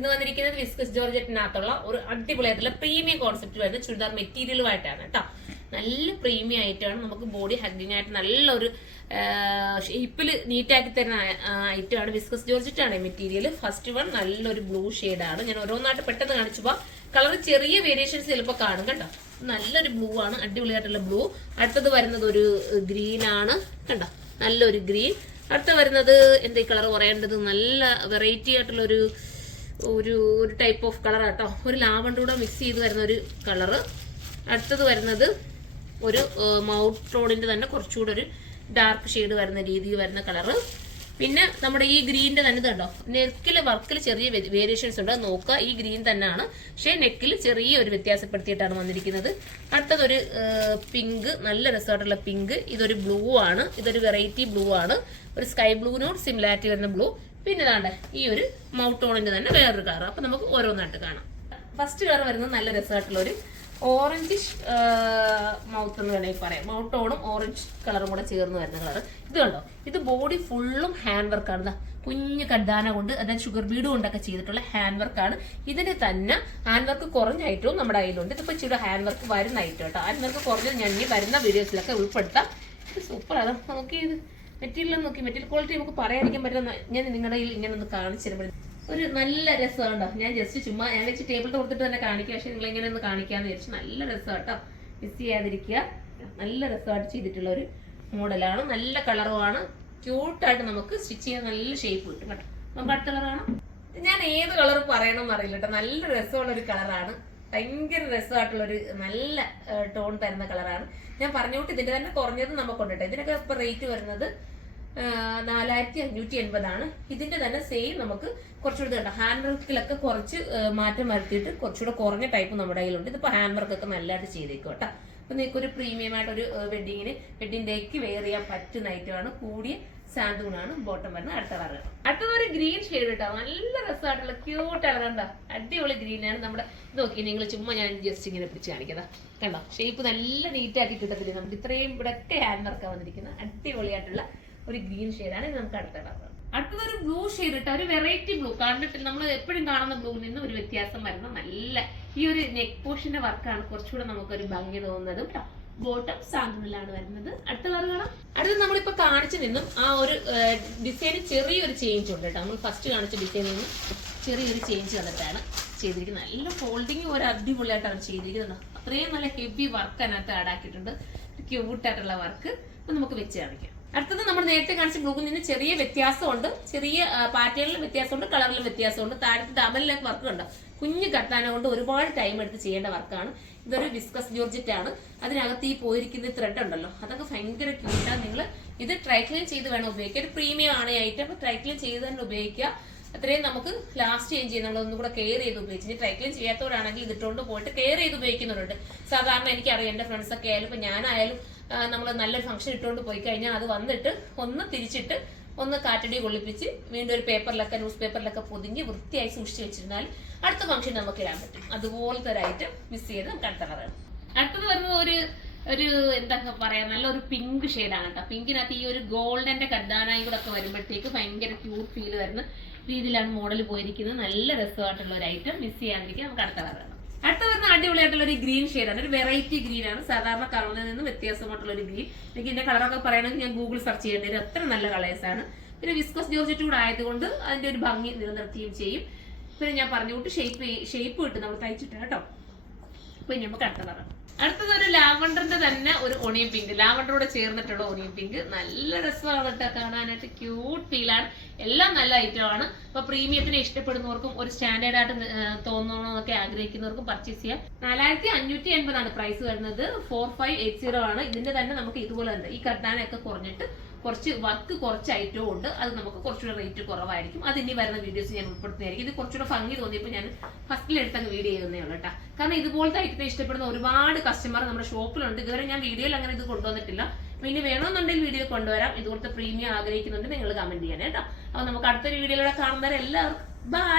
ഇന്ന് വന്നിരിക്കുന്നത് വിസ്കസ് ജോർജറ്റിനകത്തുള്ള ഒരു അടിപൊളിയായിട്ടുള്ള പ്രീമിയം കോൺസെപ്റ്റ് വരുന്ന ചുരിദാർ മെറ്റീരിയലുമായിട്ടാണ് കേട്ടോ. നല്ല പ്രീമിയം ആയിട്ടാണ്, നമുക്ക് ബോഡി ഹഗ്ഗിങ് ആയിട്ട് നല്ലൊരു ഷേപ്പിൽ നീറ്റാക്കി തരുന്ന ഐറ്റമാണ്. വിസ്കസ് ജോർജറ്റ് ആണ് മെറ്റീരിയൽ. ഫസ്റ്റ് വൺ നല്ലൊരു ബ്ലൂ ഷെയ്ഡാണ്. ഞാൻ ഓരോന്നായിട്ട് പെട്ടെന്ന് കാണിച്ചു പോവാം. കളർ ചെറിയ വേരിയേഷൻസ് ചിലപ്പോൾ കാണും കേട്ടോ. നല്ലൊരു ബ്ലൂ ആണ്, അടിപൊളിയായിട്ടുള്ള ബ്ലൂ. അടുത്തത് വരുന്നത് ഒരു ഗ്രീൻ ആണ് കണ്ടോ, നല്ലൊരു ഗ്രീൻ. അടുത്ത വരുന്നത് എന്താ കളർ പറയേണ്ടത്, നല്ല വെറൈറ്റി ആയിട്ടുള്ള ഒരു ഒരു ടൈപ്പ് ഓഫ് കളർ കേട്ടോ. ഒരു ലാവണ്ടർ കൂടെ മിക്സ് ചെയ്ത് വരുന്ന ഒരു കളറ്. അടുത്തത് വരുന്നത് ഒരു മൗത്ത് ടോണിന്റെ തന്നെ കുറച്ചുകൂടെ ഒരു ഡാർക്ക് ഷെയ്ഡ് വരുന്ന രീതിയിൽ വരുന്ന കളറ്. പിന്നെ നമ്മുടെ ഈ ഗ്രീനിന്റെ തന്നെ കണ്ടോ, നെക്കില് വർക്കിൽ ചെറിയ വേരിയേഷൻസ് ഉണ്ട്, നോക്കുക. ഈ ഗ്രീൻ തന്നെയാണ്, പക്ഷേ നെക്കിൽ ചെറിയ ഒരു വ്യത്യാസപ്പെടുത്തിയിട്ടാണ് വന്നിരിക്കുന്നത്. അടുത്തതൊരു പിങ്ക്, നല്ല രസമായിട്ടുള്ള പിങ്ക്. ഇതൊരു ബ്ലൂ ആണ്, ഇതൊരു വെറൈറ്റി ബ്ലൂ ആണ്, ഒരു സ്കൈ ബ്ലൂവിനോട് സിമിലാരിറ്റി വരുന്ന ബ്ലൂ. പിന്നെ ഇതാണ്ട് ഈ ഒരു മൗത്ത് ടോണിന്റെ തന്നെ വേറൊരു കളർ. അപ്പൊ നമുക്ക് ഓരോന്നായിട്ട് കാണാം. ഫസ്റ്റ് കളർ വരുന്നത് നല്ല രസമായിട്ടുള്ള ഒരു ഓറഞ്ചിഷ് മൗത്ത് എന്ന് വേണമെങ്കിൽ പറയാം. മൗത്ത് ടോണും ഓറഞ്ച് കളറും കൂടെ ചേർന്ന് വരുന്ന കളർ. ഇത് കണ്ടോ, ഇത് ബോഡി ഫുള്ളും ഹാൻഡ് വർക്കാണ്. കുഞ്ഞു കഡാന കൊണ്ട്, അതായത് ഷുഗർ ബീഡ് കൊണ്ടൊക്കെ ചെയ്തിട്ടുള്ള ഹാൻഡ് വർക്കാണ്. ഇതിന് തന്നെ ഹാൻഡ് വർക്ക് കുറഞ്ഞ ഐറ്റവും നമ്മുടെ കയ്യിലുണ്ട്. ഇതിപ്പോൾ ഇച്ചിരി ഹാൻഡ് വർക്ക് വരുന്ന ഐറ്റം കേട്ടോ. ഹാൻഡ് വർക്ക് കുറഞ്ഞത് ഞാൻ ഈ വരുന്ന വീഡിയോസിലൊക്കെ ഉൾപ്പെടുത്താം. ഇത് സൂപ്പറാണ്. നോക്കിയത് മെറ്റീരിയൽ നോക്കി, മെറ്റീരിയൽ ക്വാളിറ്റി നമുക്ക് പറയാതിരിക്കാൻ പറ്റില്ല. ഞാൻ നിങ്ങളുടെ കയ്യിൽ ഇങ്ങനെ ഒന്ന് കാണിച്ചു തരുമ്പോൾ ഒരു നല്ല രസമുണ്ടോ. ഞാൻ ജസ്റ്റ് ചുമ്മാ ഞാൻ വെച്ച് ടേബിൾ കൊടുത്തിട്ട് തന്നെ കാണിക്കുക, പക്ഷെ നിങ്ങൾ ഇങ്ങനെ ഒന്ന് കാണിക്കാന്ന് വിചാരിച്ചു. നല്ല രസമാട്ടോ, മിസ് ചെയ്യാതിരിക്കുക. നല്ല രസമായിട്ട് ചെയ്തിട്ടുള്ള ഒരു മോഡലാണ്, നല്ല കളറുമാണ്. ക്യൂട്ടായിട്ട് നമുക്ക് സ്റ്റിച്ച് ചെയ്യാൻ നല്ല ഷേപ്പ് കിട്ടും കേട്ടോ. നമുക്ക് അടുത്ത കളറാണ്. ഞാൻ ഏത് കളർ പറയണമെന്ന് അറിയില്ല കേട്ടോ. നല്ല രസമുള്ള ഒരു കളറാണ്, ഭയങ്കര രസമായിട്ടുള്ളൊരു നല്ല ടോൺ തരുന്ന കളറാണ്. ഞാൻ പറഞ്ഞുകൊണ്ട് ഇതിന്റെ തന്നെ കുറഞ്ഞത് നമുക്കുണ്ട് കേട്ടോ. ഇതിനൊക്കെ ഇപ്പൊ റേറ്റ് വരുന്നത് 4580 ഇതിന്റെ തന്നെ സെയിം നമുക്ക് കുറച്ചുകൂടി കണ്ടോ, ഹാൻഡ് വർക്കിലൊക്കെ കുറച്ച് മാറ്റം വരുത്തിയിട്ട് കുറച്ചുകൂടെ കുറഞ്ഞ ടൈപ്പ് നമ്മുടെ കയ്യിലുണ്ട്. ഇതിപ്പോ ഹാൻഡ് വർക്ക് ഒക്കെ നല്ലതായിട്ട് ചെയ്തേക്കും കേട്ടോ. അപ്പൊ നിങ്ങൾക്ക് ഒരു പ്രീമിയം ആയിട്ടൊരു വെഡിങ് ഡേക്ക് വെയർ ചെയ്യാൻ പറ്റുന്ന ഐറ്റമാണ്. കൂടിയ സാൻഡൂണാണ് ബോട്ടം വരുന്നത്. അടുത്ത കളർ, അടുത്തത് ഒരു ഗ്രീൻ ഷെയ്ഡ് കേട്ടോ. നല്ല രസമായിട്ടുള്ള ക്യൂട്ട് കളർ കണ്ടോ, അടിപൊളി ഗ്രീനാണ്. നമ്മുടെ നോക്കി നിങ്ങൾ ചുമ്മാ ഞാൻ ജസ്റ്റ് ഇങ്ങനെ പിടിച്ച് കാണിക്കതാ കണ്ടോ. ഷേപ്പ് നല്ല നീറ്റാക്കി കിട്ടത്തില്ല നമുക്ക്. ഇത്രയും ഇവിടെയൊക്കെ ഹാൻഡ് വർക്കാണ് വന്നിരിക്കുന്നത്. അടിപൊളിയായിട്ടുള്ള ഒരു ഗ്രീൻ ഷെയ്ഡാണ്. ഇത് നമുക്ക് അടുത്ത കളർ. അടുത്തത് ഒരു ബ്ലൂ ഷെയ്ഡ് ഇട്ട ഒരു വെറൈറ്റി ബ്ലൂ. കണ്ടിട്ട് നമ്മൾ എപ്പോഴും കാണുന്ന ബ്ലൂവിൽ നിന്ന് ഒരു വ്യത്യാസം വരുന്ന നല്ല ഈ ഒരു നെക്ക് പോർഷന്റെ വർക്കാണ് കുറച്ചുകൂടെ നമുക്കൊരു ഭംഗി തോന്നുന്നത് കേട്ടോ. ബോട്ടം സാൻഡൂണിലാണ് വരുന്നത്. അടുത്ത കളർ കാണാം. അടുത്ത് നമ്മളിപ്പോ കാണിച്ചു നിന്നും ആ ഒരു ഡിസൈന് ചെറിയൊരു ചേഞ്ച് ഉണ്ട് കേട്ടോ. നമ്മൾ ഫസ്റ്റ് കാണിച്ച ഡിസൈനിൽ നിന്നും ചെറിയൊരു ചേഞ്ച് വന്നിട്ടാണ് ചെയ്തിരിക്കുന്നത്. നല്ല ഫോൾഡിങ് ഒരു അടിപൊളിയായിട്ടാണ് ചെയ്തിരിക്കുന്നത്. അത്രയും നല്ല ഹെവി വർക്ക് അതിനകത്ത് ആഡ് ആക്കിയിട്ടുണ്ട്. ക്യൂട്ടായിട്ടുള്ള വർക്ക്. അപ്പൊ നമുക്ക് വെച്ച് കാണിക്കാം. അടുത്തത് നമ്മൾ നേരത്തെ കാണിച്ച ബ്ലൂവിൽ നിന്ന് ചെറിയ വ്യത്യാസമുണ്ട്, ചെറിയ പാറ്റേണിൽ വ്യത്യാസമുണ്ട്, കളറിലും വ്യത്യാസമുണ്ട്. താഴത്തെ ഡബലിലേക്ക് വർക്ക് ഉണ്ട്. കുഞ്ഞു കട്ടാന കൊണ്ട് ഒരുപാട് ടൈം എടുത്ത് ചെയ്യേണ്ട വർക്കാണ്. ഇതൊരു വിസ്കസ് ജോർജറ്റ് ആണ്. അതിനകത്ത് ഈ പോയിരിക്കുന്ന ത്രെഡ് ഉണ്ടല്ലോ, അതൊക്കെ ഭയങ്കര ക്യൂട്ടാണ്. നിങ്ങൾ ഇത് ട്രൈക്ലീൻ ചെയ്ത് വേണം ഉപയോഗിക്കുക. ഒരു പ്രീമിയം ആണ് ഈ ഐറ്റം. അപ്പൊ ട്രൈക്ലീൻ ചെയ്ത് തന്നെ ഉപയോഗിക്കുക. അത്രയും നമുക്ക് ലാസ്റ്റ് ചേഞ്ച് ചെയ്യുന്ന ഒന്നും കൂടെ കെയർ ചെയ്ത് ഉപയോഗിച്ച്. ട്രൈക്ലീൻ ചെയ്യാത്തവരാണെങ്കിൽ ഇതിട്ടുകൊണ്ട് പോയിട്ട് കെയർ ചെയ്ത് ഉപയോഗിക്കുന്നുണ്ട്. സാധാരണ എനിക്കറിയാം, എന്റെ ഫ്രണ്ട്സ് ഒക്കെ ആയാലും ഇപ്പൊ ഞാനായാലും നമ്മൾ നല്ലൊരു ഫംഗ്ഷൻ ഇട്ടുകൊണ്ട് പോയി കഴിഞ്ഞാൽ അത് വന്നിട്ട് ഒന്ന് തിരിച്ചിട്ട് ഒന്ന് കാറ്റടി കൊള്ളിപ്പിച്ച് വീണ്ടും ഒരു പേപ്പറിലൊക്കെ ന്യൂസ് പേപ്പറിലൊക്കെ പൊതിഞ്ഞ് വൃത്തിയായി സൂക്ഷിച്ച് വെച്ചിരുന്നാൽ അടുത്ത ഫംഗ്ഷൻ നമുക്ക് ഇടാൻ പറ്റും. അതുപോലത്തെ ഒരു ഐറ്റം മിസ് ചെയ്ത് നമുക്ക് അടുത്ത കളറാണ്. അടുത്തത് വരുന്നത് ഒരു എന്താ പറയാ, നല്ലൊരു പിങ്ക് ഷെയ്ഡാണ് കേട്ടോ. പിങ്കിനകത്ത് ഈ ഒരു ഗോൾഡന്റെ കഡാനായും കൂടെ ഒക്കെ വരുമ്പോഴത്തേക്ക് ഭയങ്കര ക്യൂട്ട് ഫീൽ വരുന്ന രീതിയിലാണ് മോഡൽ പോയിരിക്കുന്നത്. നല്ല രസമായിട്ടുള്ള ഒരു ഐറ്റം, മിസ് ചെയ്യാതിരിക്കാൻ നമുക്ക് അടുത്ത കളറാണ്. അടുത്ത വരുന്ന അടിപൊളിയായിട്ടുള്ള ഒരു ഗ്രീൻ ഷെയ്ഡാണ്. ഒരു വെറൈറ്റി ഗ്രീൻ ആണ്, സാധാരണ കളറിൽ നിന്ന് വ്യത്യാസമായിട്ടുള്ള ഒരു ഗ്രീൻ. എനിക്ക് ഇതിന്റെ കളറൊക്കെ പറയണമെങ്കിൽ ഞാൻ ഗൂഗിൾ സെർച്ച് ചെയ്യേണ്ടി വരും, അത്ര നല്ല കളേഴ്സ് ആണ്. പിന്നെ വിസ്കസ് ജോർജറ്റ് കൂടെ ആയതുകൊണ്ട് അതിന്റെ ഒരു ഭംഗി നിലനിർത്തുകയും ചെയ്യും. പിന്നെ ഞാൻ പറഞ്ഞുകൊണ്ട് ഷേപ്പ് കിട്ടും നമ്മൾ തയ്ച്ചിട്ട് കേട്ടോ. പിന്നെ നമുക്ക് അടുത്ത കളർ. അടുത്തത് ഒരു ലാവണ്ടറിന്റെ തന്നെ ഒരു ഒണിയൻ പിങ്ക്, ലാവണ്ടറോടെ ചേർന്നിട്ടുള്ള ഒണിയൻ പിങ്ക്. നല്ല രസമാണ് കേട്ടോ കാണാനായിട്ട്, ക്യൂട്ട് ഫീലാണ്. എല്ലാം നല്ല ഐറ്റമാണ്. അപ്പൊ പ്രീമിയത്തിനെ ഇഷ്ടപ്പെടുന്നവർക്കും ഒരു സ്റ്റാൻഡേർഡ് ആയിട്ട് തോന്നണമെന്നൊക്കെ ആഗ്രഹിക്കുന്നവർക്കും പർച്ചേസ് ചെയ്യാം. 4580 പ്രൈസ് വരുന്നത്. 4580 ആണ്. ഇതിന്റെ തന്നെ നമുക്ക് ഇതുപോലെ ഉണ്ട്. ഈ കട്ടാനൊക്കെ കുറഞ്ഞിട്ട് കുറച്ച് വർക്ക് കുറച്ച് ഐറ്റവും ഉണ്ട്. അത് നമുക്ക് കുറച്ചുകൂടെ റേറ്റ് കുറവായിരിക്കും. അത് ഇനി വരുന്ന വീഡിയോസ് ഞാൻ ഉൾപ്പെടുത്തുന്നതായിരിക്കും. ഇത് കുറച്ചുകൂടെ ഭംഗി തോന്നിയപ്പോൾ ഞാൻ ഫസ്റ്റിലെടുത്തങ്ങ് വീഡിയോ ചെയ്യുന്നേ ഉള്ളൂ കേട്ടോ. കാരണം ഇതുപോലത്തെ ഐറ്റത്തെ ഇഷ്ടപ്പെടുന്ന ഒരുപാട് കസ്റ്റമർ നമ്മുടെ ഷോപ്പിലുണ്ട്. ഇതുവരെ ഞാൻ വീഡിയോയിൽ അങ്ങനെ ഇത് കൊണ്ടുവന്നിട്ടില്ല. ഇനി വേണമെന്നുണ്ടെങ്കിൽ വീഡിയോ കൊണ്ടുവരാം. ഇതുപോലത്തെ പ്രീമിയം ആഗ്രഹിക്കുന്നുണ്ട് നിങ്ങൾ കമന്റ് ചെയ്യാൻ കേട്ടോ. അപ്പൊ നമുക്ക് അടുത്തൊരു വീഡിയോയിലൂടെ കാണുന്നവരെ എല്ലാവർക്കും ബൈ.